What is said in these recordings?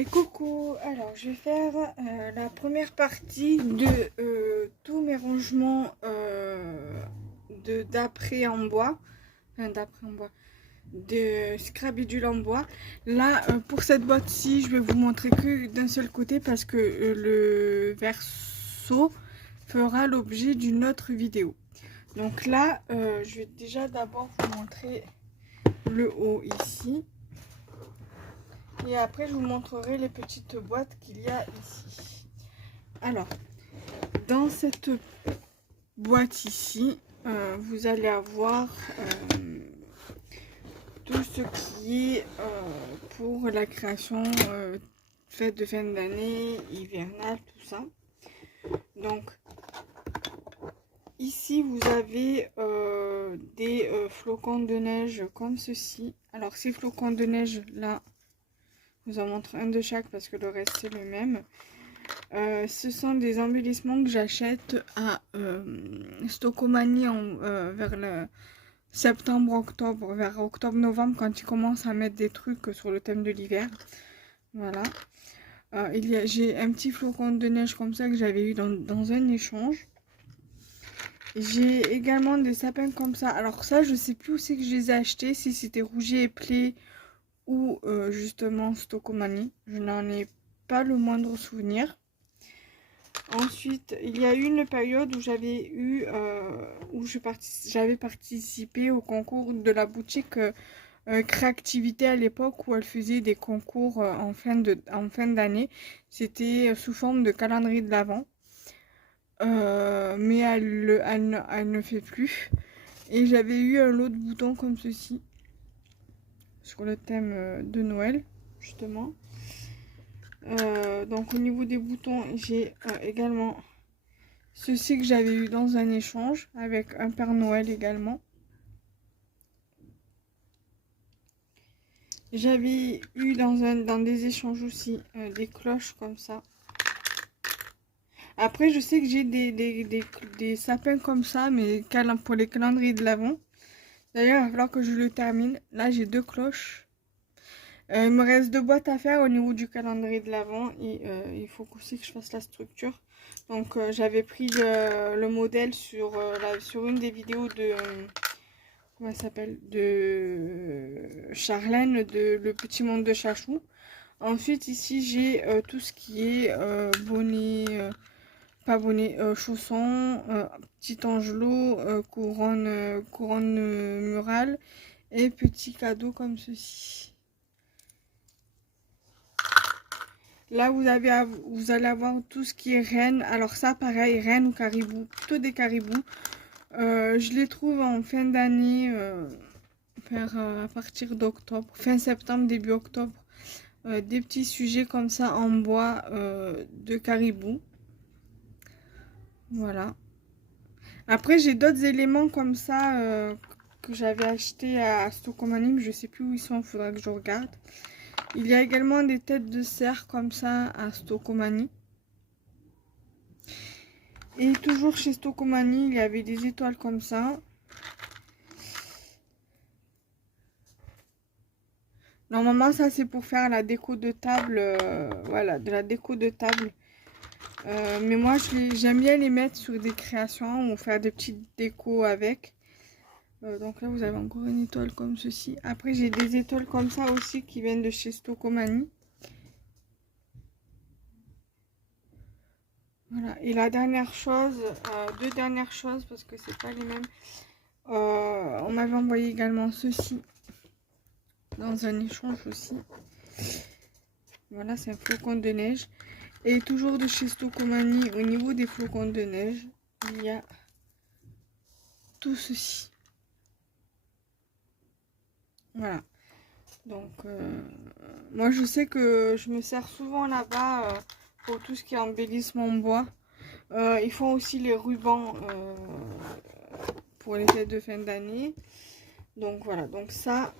Et coucou, alors je vais faire la première partie de tous mes rangements d'après en bois, de Scrabidule en bois. Là, pour cette boîte-ci, je vais vous montrer que d'un seul côté parce que le verso fera l'objet d'une autre vidéo. Donc là, je vais déjà d'abord vous montrer le haut ici. Et après, je vous montrerai les petites boîtes qu'il y a ici. Alors, dans cette boîte ici, vous allez avoir tout ce qui est pour la création fête de fin d'année, hivernale, tout ça. Donc, ici, vous avez des flocons de neige comme ceci. Alors, ces flocons de neige, là, je vous en montre un de chaque parce que le reste c'est le même. Ce sont des embellissements que j'achète à Stocomanie vers le septembre-octobre, vers octobre-novembre quand ils commencent à mettre des trucs sur le thème de l'hiver. Voilà. J'ai un petit flocon de neige comme ça que j'avais eu dans un échange. J'ai également des sapins comme ça. Alors ça, je sais plus où c'est que je les ai achetés, si c'était Rouget et Play ou justement Stocomanie. Je n'en ai pas le moindre souvenir. Ensuite, il y a eu une période où j'avais eu j'avais participé au concours de la boutique Créativité à l'époque où elle faisait des concours en fin d'année. C'était sous forme de calendrier de l'Avent. Mais elle ne fait plus. Et j'avais eu un lot de boutons comme ceci sur le thème de Noël, justement. Donc au niveau des boutons, j'ai également ceci que j'avais eu dans un échange avec un Père Noël également. J'avais eu dans des échanges aussi des cloches comme ça. Après, je sais que j'ai des sapins comme ça, mais pour les calendriers de l'Avent. D'ailleurs, il va falloir que je le termine. Là, j'ai 2 cloches. Il me reste 2 boîtes à faire au niveau du calendrier de l'Avent. Et il faut aussi que je fasse la structure. Donc, j'avais pris le modèle sur une des vidéos de... comment ça s'appelle, de Charlène, de Le Petit Monde de Chachou. Ensuite, ici, j'ai tout ce qui est bonnet... pas bonnet, chaussons, petit angelot, couronne murale et petits cadeaux comme ceci. Là, vous allez avoir tout ce qui est reine. Alors ça, pareil, reine ou caribou, plutôt des caribous. Je les trouve en fin d'année, à partir d'octobre, fin septembre, début octobre. Des petits sujets comme ça en bois de caribou. Voilà. Après, j'ai d'autres éléments comme ça que j'avais acheté à Stocomanie, mais je sais plus où ils sont, il faudra que je regarde. Il y a également des têtes de cerf comme ça à Stocomanie. Et toujours chez Stocomanie, il y avait des étoiles comme ça. Normalement, ça c'est pour faire la déco de table, voilà, de la déco de table. Mais moi, j'aime bien les mettre sur des créations ou faire des petites décos avec. Donc là, vous avez encore une étoile comme ceci. Après, j'ai des étoiles comme ça aussi qui viennent de chez Stocomanie. Voilà. Et la dernière chose, 2 dernières choses parce que c'est pas les mêmes. On m'avait envoyé également ceci dans un échange aussi. Voilà, c'est un flocon de neige. Et toujours de chez Stocomanie, au niveau des flocons de neige, il y a tout ceci. Voilà. Donc, moi je sais que je me sers souvent là-bas pour tout ce qui est embellissement en bois. Ils font aussi les rubans pour les fêtes de fin d'année. Donc voilà, donc ça,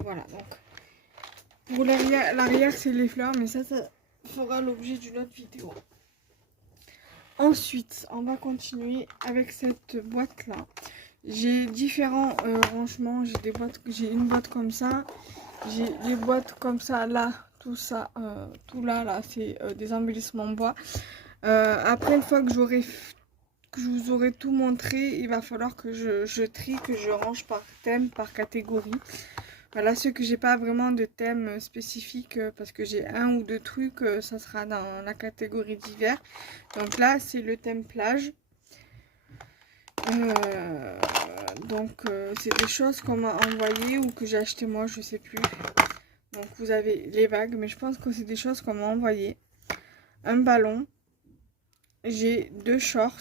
voilà. Donc, pour l'arrière c'est les fleurs, mais ça fera l'objet d'une autre vidéo. Ensuite, on va continuer avec cette boîte là. J'ai différents rangements. J'ai une boîte comme ça. J'ai des boîtes comme ça là, tout ça, tout là, c'est des embellissements en bois. Après, une fois que je vous aurai tout montré, il va falloir que je trie, que je range par thème, par catégorie. Voilà, ceux que j'ai pas vraiment de thème spécifique parce que j'ai un ou deux trucs, ça sera dans la catégorie d'hiver. Donc là, c'est le thème plage. C'est des choses qu'on m'a envoyées ou que j'ai acheté moi, je sais plus. Donc vous avez les vagues, mais je pense que c'est des choses qu'on m'a envoyées. Un ballon. J'ai deux shorts,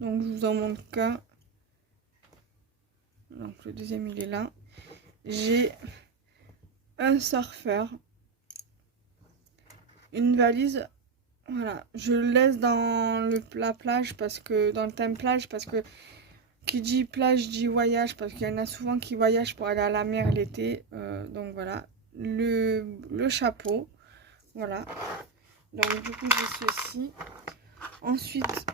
donc je vous en montre qu'un. Donc le deuxième il est là. J'ai un surfeur, une valise. Voilà, je le laisse dans la plage parce que dans le thème plage parce que qui dit plage dit voyage parce qu'il y en a souvent qui voyagent pour aller à la mer l'été. Donc voilà, le chapeau, voilà. Donc du coup j'ai ceci. Ensuite,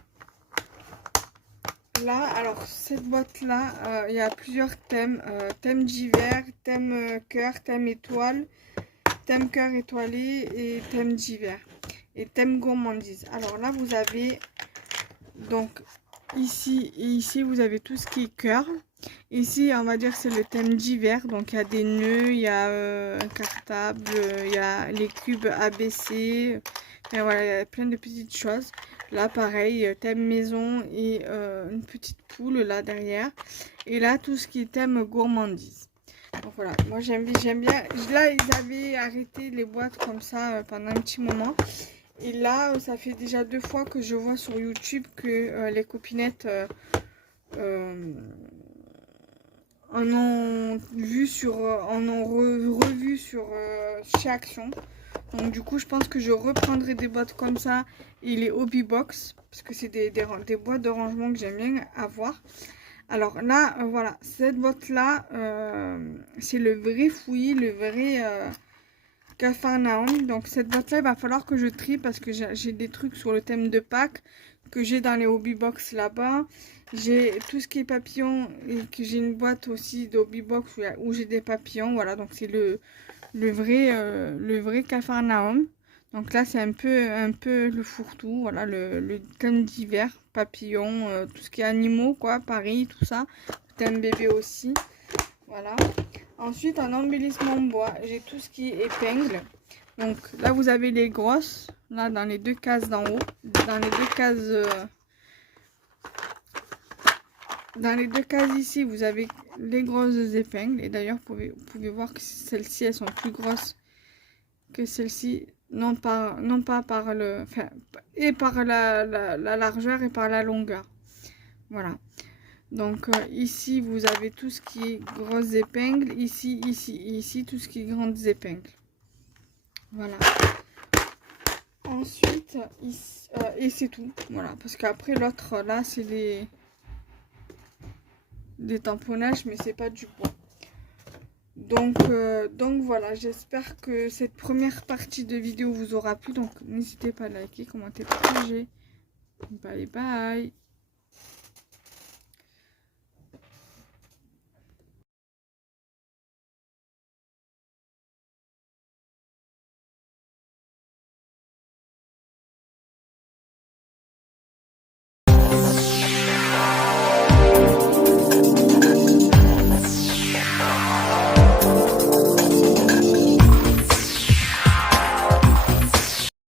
là, alors cette boîte là, il y a plusieurs thèmes. Thème d'hiver, thème cœur, thème étoile, thème cœur étoilé et thème d'hiver. Et thème gourmandise. Alors là, vous avez donc ici et ici, vous avez tout ce qui est cœur. Ici, on va dire c'est le thème d'hiver. Donc il y a des nœuds, il y a un cartable, il y a les cubes ABC. Et voilà, il y a plein de petites choses. Là, pareil, thème maison et une petite poule là derrière. Et là, tout ce qui est thème gourmandise. Donc voilà, moi j'aime bien. Là, ils avaient arrêté les boîtes comme ça pendant un petit moment. Et là, ça fait déjà 2 fois que je vois sur YouTube que les copinettes en ont vu sur, revu sur chez Action. Donc du coup, je pense que je reprendrai des boîtes comme ça et les hobby box parce que c'est des boîtes de rangement que j'aime bien avoir. Alors là, voilà, cette boîte là, c'est le vrai fouillis, le vrai Capharnaüm. Donc cette boîte là, il va falloir que je trie parce que j'ai des trucs sur le thème de Pâques que j'ai dans les hobby box là-bas. J'ai tout ce qui est papillons et que j'ai une boîte aussi de hobby box où j'ai des papillons. Voilà, donc c'est le vrai Capharnaüm. Donc là c'est un peu le fourre-tout. Voilà, le thème d'hiver, papillons, tout ce qui est animaux quoi, Paris, tout ça. Thème bébé aussi. Voilà. Ensuite, en embellissement en bois, j'ai tout ce qui est épingle. Donc là, vous avez les grosses, là dans les deux cases d'en haut. Dans les deux cases ici, vous avez les grosses épingles. Et d'ailleurs, vous pouvez voir que celles-ci, elles sont plus grosses que celles-ci. Non pas par le... Enfin, et par la largeur et par la longueur. Voilà. Donc ici vous avez tout ce qui est grosses épingles, ici tout ce qui est grandes épingles. Voilà. Ensuite ici, et c'est tout. Voilà, parce qu'après l'autre là c'est des tamponnages mais c'est pas du bois. Donc voilà, j'espère que cette première partie de vidéo vous aura plu. Donc n'hésitez pas à liker, commenter, partager. Bye bye.